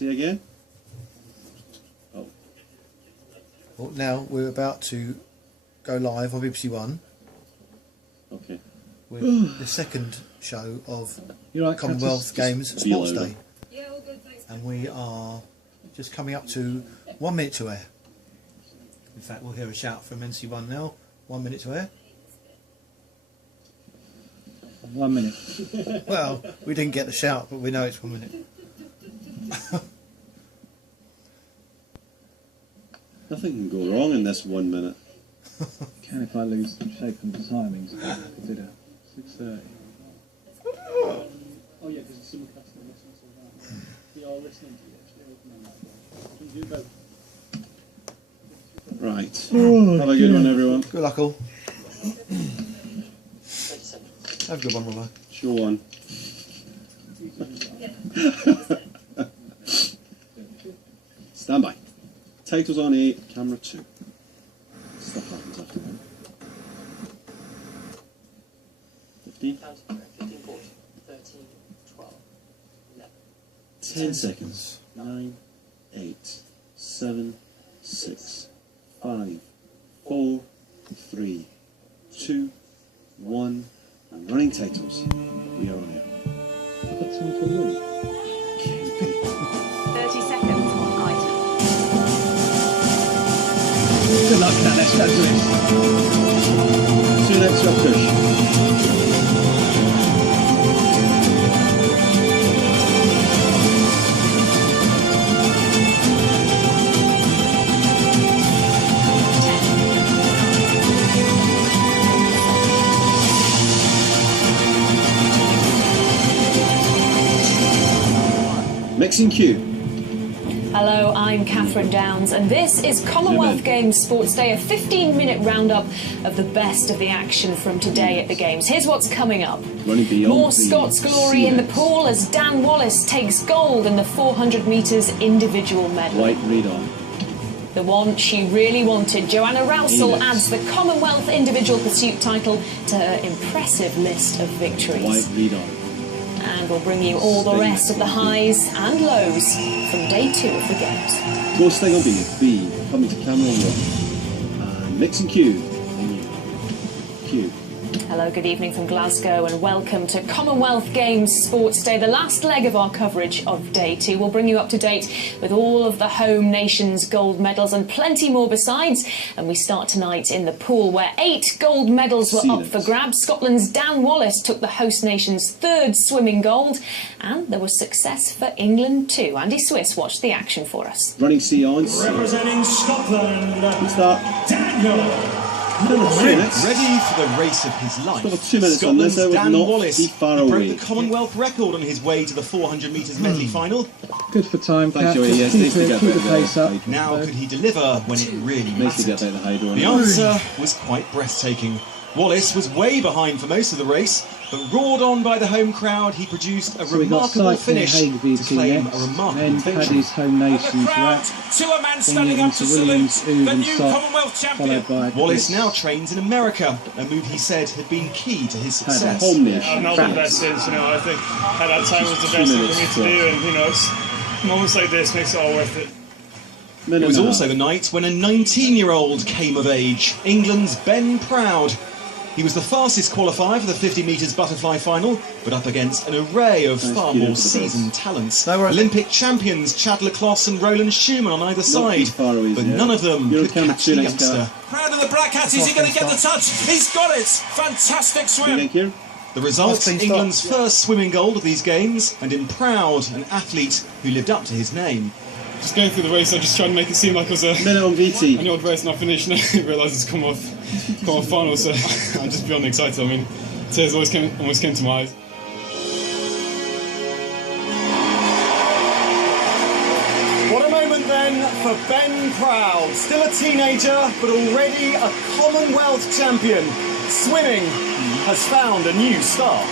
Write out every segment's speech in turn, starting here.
See again? Oh. Well, now we're about to go live on BBC One. Okay. With the second show of Commonwealth Games Sportsday. Yeah, all good, thanks. And we are just coming up to 1 minute to air. In fact, we'll hear a shout from NC1 now. 1 minute to air. 1 minute. Well, we didn't get the shout, but we know it's 1 minute. Nothing can go wrong in this 1 minute. Can if I lose shape and timings. Consider 6:30. Oh yeah, because it's simulcasting listening to that. We are listening to you. Actually, Right. Have a good one, everyone. Good luck, all. Have a good one, Rollo. Show on. Stand by. Titles on 8, camera 2. Stuff happens after that. 15. 15, 14, 13, 12, 11. 10 seconds. 9, 8, 7, 6, 5, 4, 3, 2, 1. And running titles. We are on air. 30 seconds on item. good luck, Dan. Let's go do it. See you next up, Kush. Mixing cue. Hello, I'm Catherine Downs, and this is Commonwealth Games Sports Day, a 15-minute roundup of the best of the action from today at the Games. Here's what's coming up. More Scots glory in the pool as Dan Wallace takes gold in the 400 metres individual medley. White read on. The one she really wanted, Joanna Rousel, adds the Commonwealth individual pursuit title to her impressive list of victories. White read on. And we'll bring you all the rest of the highs and lows from day 2 of the Games. Go Sting on B, coming to camera on 1. And mixing cue. Cue. Hello, good evening from Glasgow and welcome to Commonwealth Games Sports Day, the last leg of our coverage of day 2. We'll bring you up to date with all of the home nation's gold medals and plenty more besides. And we start tonight in the pool where 8 gold medals were up for grabs. Scotland's Dan Wallace took the host nation's 3rd swimming gold, and there was success for England too. Andy Swiss watched the action for us. Running C on. Representing Scotland, Who's that? Daniel. Ready for the race of his life. Scotland's Dan Wallace broke the Commonwealth record on his way to the 400 metres medley final. Good for time, Thanks, Kat. Joey. Yes, Keep the pace up. Now could he deliver when it really Makes you mattered? get out the The answer was quite breathtaking. Wallace was way behind for most of the race, but roared on by the home crowd, he produced a remarkable finish to claim a remarkable victory. Paddy's home nation's rack. To a man standing up to salute the new Commonwealth champion. Wallace now trains in America, a move he said had been key to his success. I've not been best since, I think at that time was the best thing for me to do, and it's moments like this makes it all worth it. It was also the night when a 19-year-old came of age, England's Ben Proud. He was the fastest qualifier for the 50 metres butterfly final, but up against an array of far more seasoned talents. Olympic champions Chad Leclos and Roland Schumann on either side, but none of them could catch the youngster. Proud of the Black Hat, is he going to get the touch? He's got it! Fantastic swim! The result, England's first swimming gold of these games, and in Proud, an athlete who lived up to his name. Just going through the race, I just tried to make it seem like it was an old race, and I finished and I realised it's come off final, so I'm just beyond excited. I mean, tears almost came to my eyes. What a moment then for Ben Proud, still a teenager, but already a Commonwealth champion. Swimming has found a new star.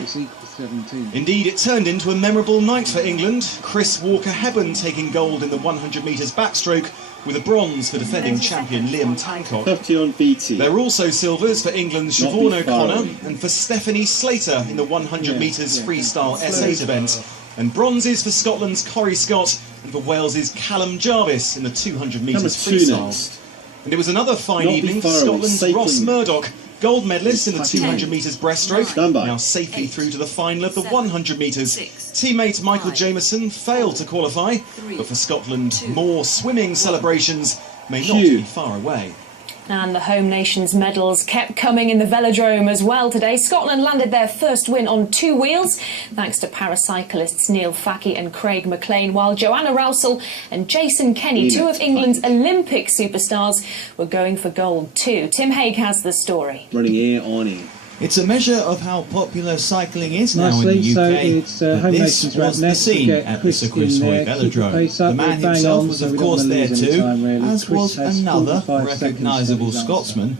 It's equal 17. Indeed, it turned into a memorable night for England. Chris Walker-Hebburn taking gold in the 100 metres backstroke, with a bronze for defending champion Liam Tancock. 30 on BT. There were also silvers for England's Siobhan O'Connor and for Stephanie Slater in the 100 metres freestyle S8 event. and bronzes for Scotland's Corrie Scott and for Wales's Callum Jarvis in the 200 metres Camera 2 freestyle. next. And it was another fine Not evening for far away, Scotland's safely. Ross Murdoch, gold medalist in the 10, 200 metres breaststroke, Stand by. now safely through to the final of the 100 metres. Teammate Michael Jameson failed to qualify, but for Scotland, more swimming celebrations may not be far away. And the home nation's medals kept coming in the velodrome as well today. Scotland landed their first win on 2 wheels, thanks to paracyclists Neil Facky and Craig McLean, while Joanna Rousel and Jason Kenny, 2 of England's Olympic superstars, were going for gold too. Tim Haig has the story. Running ear on ear. It's a measure of how popular cycling is now Nicely, in the UK. so it's But Home this Nations was wrap the next. scene Get at the Chris Sir Chris in Hoy there, keep the velodrome. pace up, The man we're bang himself on, was so of we don't course wanna there lose any too, time, really. as Chris was has another 45 seconds recognisable to his answer. Scotsman.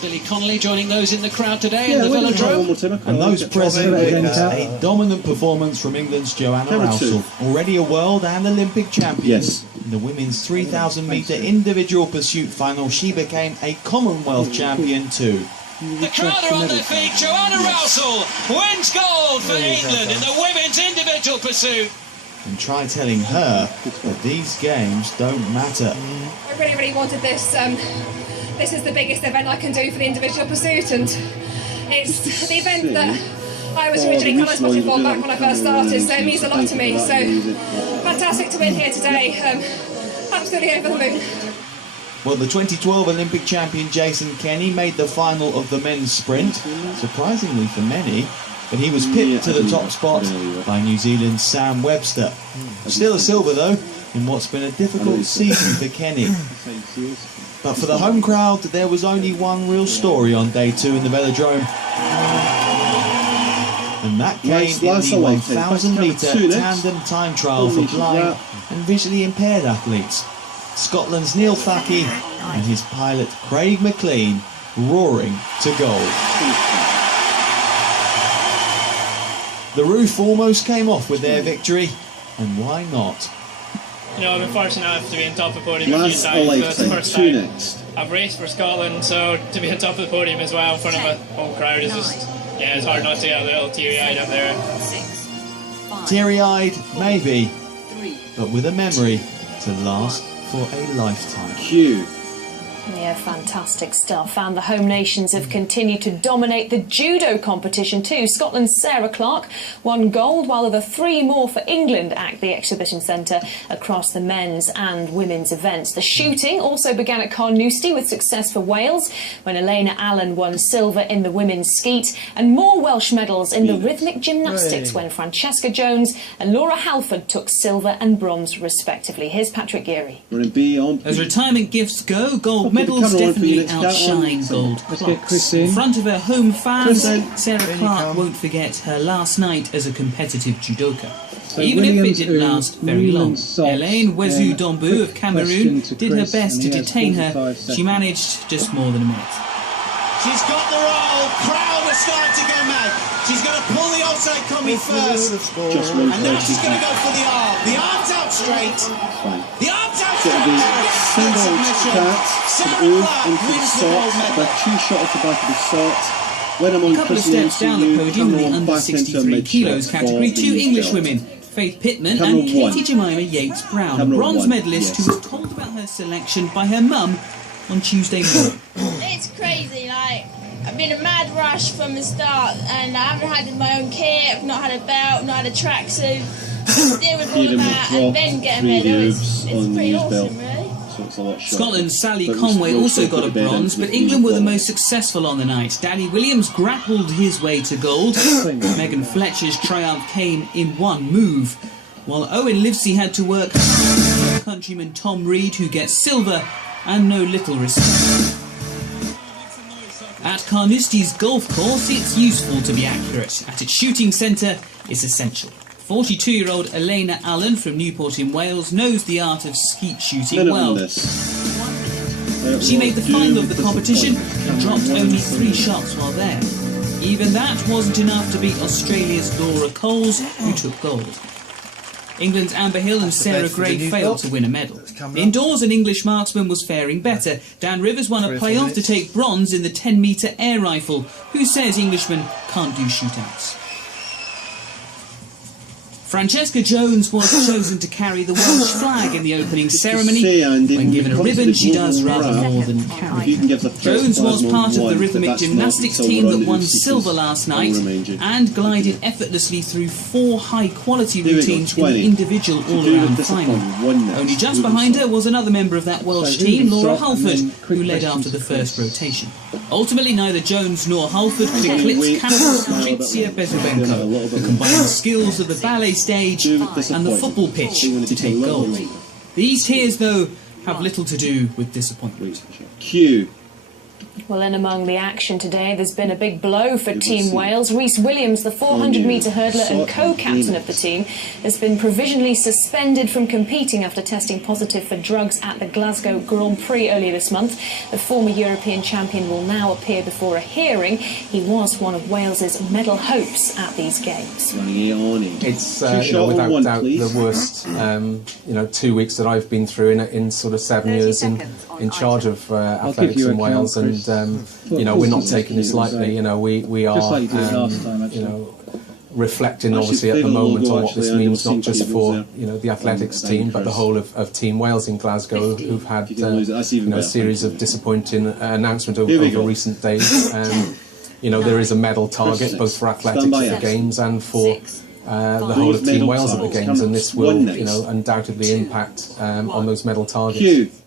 Billy Connolly joining those in the crowd today Yeah, in the we're gonna try one velodrome. more, Tim. And those present Put it again, witnessed Cal. a dominant performance from England's Joanna Camera Rousel, already a world and Olympic champion. Yes. In the women's 3,000 metre individual pursuit final, she became a Commonwealth champion too. The crowd are on their feet. Joanna Rousel wins gold for England in the women's individual pursuit. And try telling her that these games don't matter. I really, really wanted this. This is the biggest event I can do for the individual pursuit, and it's the event that I was originally colour spotted for back when I first started, so it means a lot to me. So fantastic to win here today. Absolutely over the moon. Well, the 2012 Olympic champion Jason Kenny made the final of the men's sprint, surprisingly for many, but he was pipped to the top spot by New Zealand's Sam Webster. Still a silver though, in what's been a difficult season for Kenny. But for the home crowd, there was only one real story on day 2 in the velodrome. And that came in the 1,000 metre tandem time trial for blind and visually impaired athletes. Scotland's Neil Facky and his pilot Craig McLean roaring to gold. The roof almost came off with their victory, and why not? You know, I've been fortunate enough to be on top of the podium a few Last times. Olympic, It's the first 2 time next. I've raced for Scotland, so to be on top of the podium as well in front of a home crowd is just, yeah, it's hard not to get a little teary-eyed up there. Teary-eyed, maybe, but with a memory to last for a lifetime. Q. Yeah, fantastic stuff. And the home nations have continued to dominate the judo competition too. Scotland's Sarah Clark won gold, while the 3 more for England act the exhibition centre across the men's and women's events. The shooting also began at Carnoustie with success for Wales, when Elena Allen won silver in the women's skeet, and more Welsh medals in the rhythmic gymnastics when Francesca Jones and Laura Halford took silver and bronze respectively. Here's Patrick Geary. Running B on. As retirement gifts go, gold medals definitely outshine gold clocks. In front of her home fans, Sarah Clark won't forget her last night as a competitive judoka. So Even if it Williams didn't last very long. Elaine Wesu Wesu-Dombu of Cameroon did her best to detain her. She managed just more than a minute. She's got the roll, crowd are starting to go mad. She's going to pull the outside coming first. And now she's going to go for the arm. The arm's out straight. The arm's out straight. A couple of steps down the podium in the under 63 kilos category, 2 English women, Faith Pittman and Katie Jemima Yates-Brown, a bronze medalist who was told about her selection by her mum on Tuesday morning. It's crazy, like, I've been a mad rush from the start, and I haven't had my own kit, I've not had a belt, not had a tracksuit, deal with all of that, and then get a medal. It's pretty awesome, really. Scotland's Sally Conway also got a bronze, but England were the most successful on the night. Danny Williams grappled his way to gold. Megan Fletcher's triumph came in one move, while Owen Livesey had to work hard. Countryman Tom Reed, who gets silver and no little respect. At Carnoustie's golf course, it's useful to be accurate. At its shooting centre, it's essential. 42-year-old Elena Allen from Newport in Wales knows the art of skeet shooting well. She made the final of the competition and dropped only 3 shots while there. Even that wasn't enough to beat Australia's Laura Coles, who took gold. England's Amber Hill and Sarah Gray failed to win a medal. Indoors, an English marksman was faring better. Dan Rivers won a playoff to take bronze in the 10-metre air rifle. Who says Englishmen can't do shootouts? Francesca Jones was chosen to carry the Welsh flag in the opening ceremony. When given a ribbon, she does rather more than carry. Jones was part of the rhythmic gymnastics team that won silver last night and glided effortlessly through 4 high-quality routines in the individual all-around final. Only just behind her was another member of that Welsh team, Laura Halford, who led after the first rotation. Ultimately, neither Jones nor Halford could eclipse Canada's Patrycja Bezubenko, who combined the skills of the ballet stage and the football pitch to take gold. These tears, though, have little to do with disappointment. Q. Well, in among the action today, there's been a big blow for Team Wales. Rhys Williams, the 400-metre hurdler and co-captain of the team, has been provisionally suspended from competing after testing positive for drugs at the Glasgow Grand Prix earlier this month. The former European champion will now appear before a hearing. He was one of Wales's medal hopes at these games. It's without doubt the worst 2 weeks that I've been through in sort of 7 years in charge of athletics in Wales, and we're not taking this lightly. We are reflecting obviously at the moment on what this means, not just for the athletics team, but the whole of Team Wales in Glasgow, who've had a series of disappointing announcements over recent days. There is a medal target both for athletics at the games and for the whole of Team Wales at the games, and this will undoubtedly impact on those medal targets.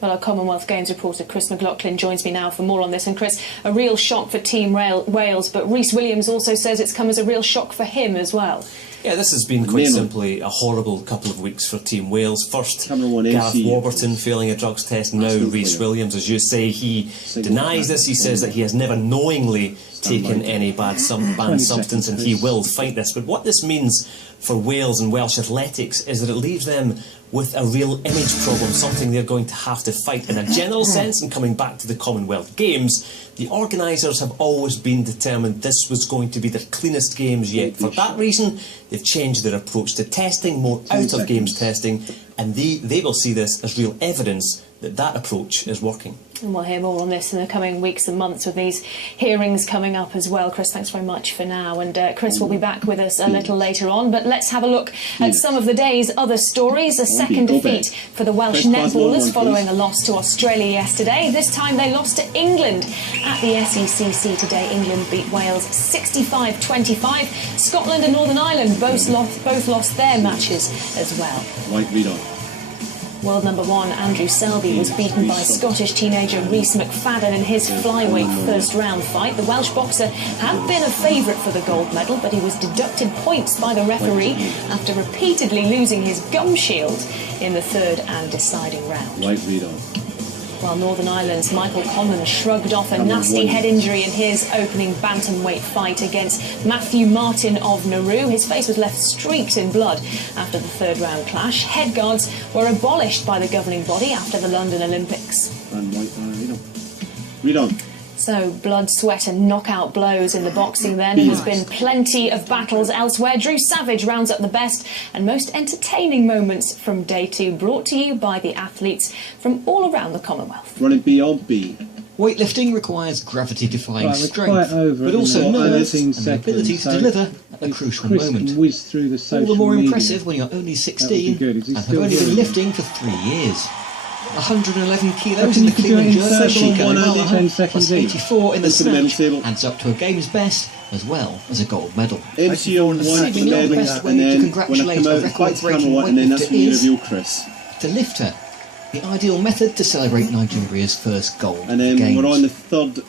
Well, our Commonwealth Games reporter Chris McLaughlin joins me now for more on this. And Chris, a real shock for Team Wales, but Rhys Williams also says it's come as a real shock for him as well. Yeah, this has been quite simply a horrible couple of weeks for Team Wales. First, Gareth Warburton failing a drugs test, now Rhys Williams. As you say, he denies this. He says that he has never knowingly taken any banned substance, and he will fight this. But what this means for Wales and Welsh athletics is that it leaves them with a real image problem, something they're going to have to fight in a general sense. And coming back to the Commonwealth Games, the organisers have always been determined this was going to be their cleanest games yet. For that reason, they've changed their approach to testing, more out-of-games testing, and they will see this as real evidence that that approach is working. And we'll hear more on this in the coming weeks and months with these hearings coming up as well. Chris, thanks very much for now. And Chris will be back with us a little later on. But let's have a look at some of the day's other stories. A second defeat for the Welsh netballers following a loss to Australia yesterday. This time they lost to England at the SECC today. England beat Wales 65-25. Scotland and Northern Ireland both lost their matches as well. Right, read on. World number 1 Andrew Selby was beaten by Scottish teenager Rhys McFadden in his flyweight first round fight. The Welsh boxer had been a favourite for the gold medal, but he was deducted points by the referee after repeatedly losing his gum shield in the third and deciding round. Right, read on. While Northern Ireland's Michael Conlon shrugged off a nasty head injury in his opening bantamweight fight against Matthew Martin of Nauru. His face was left streaked in blood after the third round clash. Head guards were abolished by the governing body after the London Olympics. Read on. So, blood, sweat and knockout blows in the boxing then. There's been plenty of battles elsewhere. Drew Savage rounds up the best and most entertaining moments from day 2, brought to you by the athletes from all around the Commonwealth. Running beyond B. Weightlifting requires gravity-defying strength, but also nerves and the ability to deliver at a crucial moment. All the more impressive when you're only 16 and have only been lifting for 3 years. 111 kilos in the clean and jerk machine going plus 84 in the snatch adds up to a game's best as well as a gold medal. Seemingly the best way to congratulate a record-breaking weightlifter is to lift her. The ideal method to celebrate Nigeria's first gold and then games. We're on the third.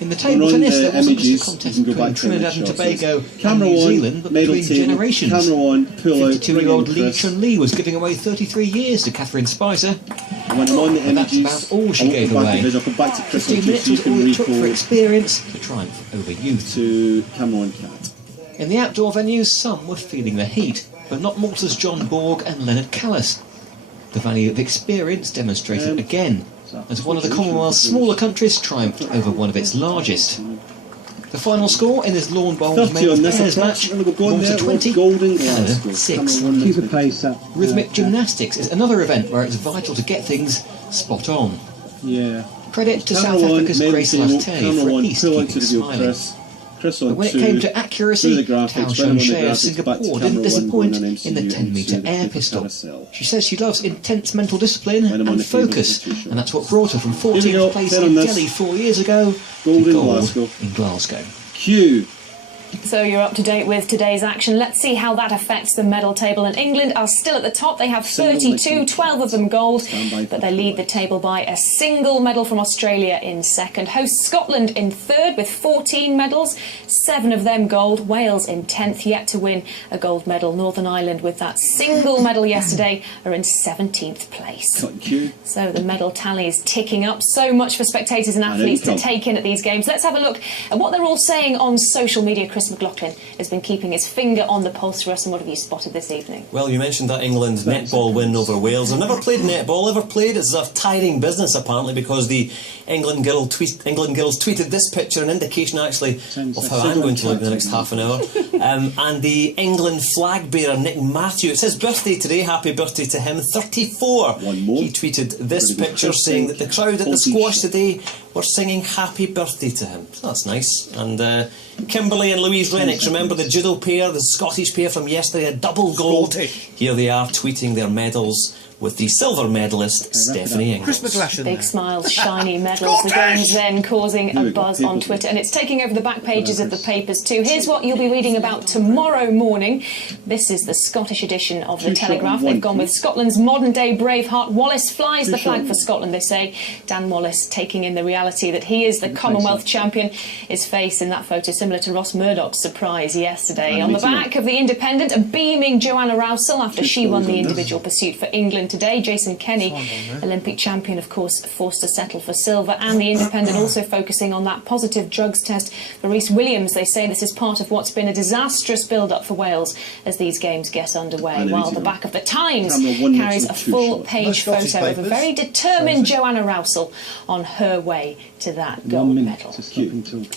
In the table tennis, there wasn't just a contest between Trinidad and Tobago and New Zealand, but between generations. 52-year-old Lee Chun-Li was giving away 33 years to Catherine Spicer. When I'm on the and that's about all she gave away. 15 minutes was all it took for experience to triumph over youth. To Cameron Cat. In the outdoor venues, some were feeling the heat, but not Malta's John Borg and Leonard Callis. The value of experience demonstrated again, as one of the Commonwealth's smaller countries triumphed over one of its largest. The final score in this lawn bowls men's pairs match, Malta 20, Canada 6. Keep the pace up. Rhythmic gymnastics is another event where it's vital to get things spot on. Yeah. Credit to South Africa's Grace Latay for at least keeping smiling. Chris on But when it 2. came to Through accuracy, the graphics, Tao when I'm Shun on the Shea of graphics, back to Singapore camera didn't 1 disappoint on in the MCU 10-metre and air paper pistol. carousel. She says she loves intense mental discipline When I'm on and the field, focus, it's too short. and that's what brought her from Here we 14th go, place turn in on this. Delhi 4 years ago Gold to in gold Glasgow. in Glasgow. Q. So you're up to date with today's action. Let's see how that affects the medal table. And England are still at the top. They have 32, 12 of them gold, but they lead the table by a single medal from Australia in second. Host Scotland in third with 14 medals, 7 of them gold. Wales in 10th, yet to win a gold medal. Northern Ireland, with that single medal yesterday, are in 17th place. So the medal tally is ticking up. So much for spectators and athletes to take in at these games. Let's have a look at what they're all saying on social media. Chris McLaughlin has been keeping his finger on the pulse for us, and what have you spotted this evening? Well, you mentioned that England netball win over Wales. I've never played netball, ever played. It's a tiring business apparently, because the England girls tweeted this picture, an indication actually of how I'm going to look in the next half an hour. And the England flag bearer Nick Matthew, it's his birthday today, happy birthday to him, 34. He tweeted this picture saying that the crowd at the squash today were singing happy birthday to him. So that's nice. And Kimberly and Louise Rennick, remember the judo pair, the Scottish pair from yesterday, a double gold. Here they are tweeting their medals with the silver medalist Stephanie Inglis. Big smiles, shiny medals. The game's then causing a buzz on Twitter, and it's taking over the back pages of the papers too. Here's what you'll be reading about tomorrow morning. This is the Scottish edition of the Telegraph. They've gone with Scotland's modern-day Braveheart. Wallace flies the flag for Scotland, they say. Dan Wallace, taking in the reality that he is the Commonwealth champion. His face in that photo similar to Ross Murdoch's surprise yesterday. On the back of the Independent, a beaming Joanna Rousel after she won the individual pursuit for England today. Jason Kenny, Olympic champion, of course, forced to settle for silver. And the Independent also focusing on that positive drugs test for Rhys Williams. They say this is part of what's been a disastrous build-up for Wales as these games get underway. While the back of the Times carries a full-page photo of a very determined Joanna Rousel on her way to that gold medal.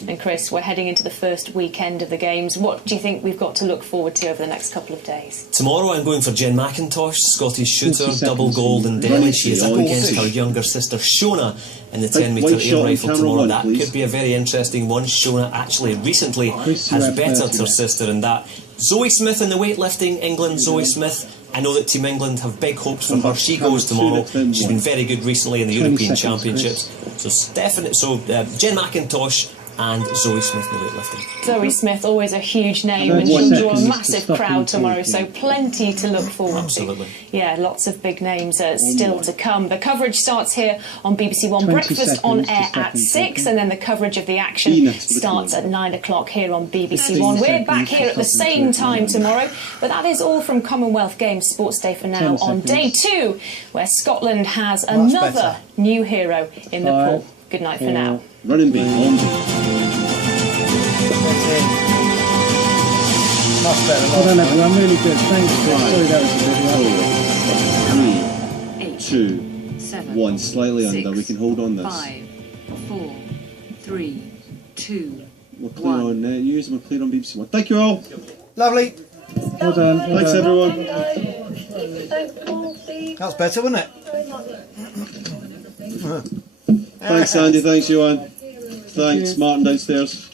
And Chris, we're heading into the first weekend of the games. What do you think we've got to look forward to over the next couple of days? Tomorrow I'm going for Jen McIntosh, Scottish shooter, double gold in Delhi. She is up against her younger sister Shona in the 10-metre air rifle tomorrow. That could be a very interesting one. Shona actually recently has bettered her sister in that. Zoe Smith in the weightlifting, England, Zoe Smith. I know that Team England have big hopes for her. She goes tomorrow. She's been very good recently in the European Championships. So Jen McIntosh and Zoe Smith in the weightlifting. Zoe Smith, always a huge name, and she'll draw a massive crowd tomorrow, so plenty to look forward to. Yeah, lots of big names still to come. The coverage starts here on BBC One, breakfast on air at 6, and then the coverage of the action starts at 9 o'clock here on BBC One. We're back here at the same time tomorrow, but that is all from Commonwealth Games Sports Day for now on day 2, where Scotland has another new hero in the pool. Good night for now. Running beat on. Much better. Well done, everyone. Really good. Thanks, Chris. Sorry that was a bit rough. 3, 2, 1. Slightly under. We can hold on this. 5, 4, 3, 2, we're clear on news and we're clear on BBC One. Thank you all. Lovely. Well done. Thanks, everyone. That was better, wasn't it? Thanks, Andy. Thanks, Joanne. Thanks, Martin downstairs.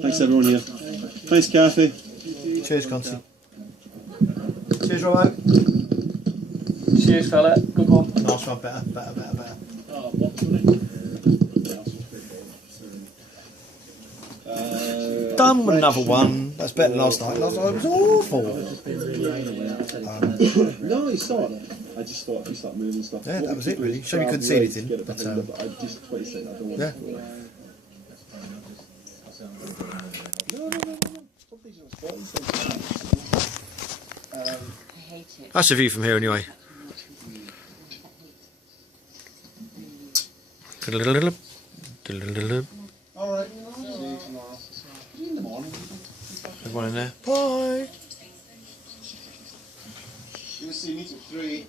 Thanks, everyone here. Thanks, Kathy. Cheers, Conti. Cheers, Robo. Cheers, fella. Good one. Nice one. Better. Done with another one. That's better than last night. Last night was awful. No, you saw it. I just thought if you start moving stuff. Yeah, that was it really. Shame you couldn't see anything. But I just what you said. I don't want to. That's the view from here anyway. Alright. See you tomorrow. See you in the morning. Everyone in there. Bye. You'll see me till 3.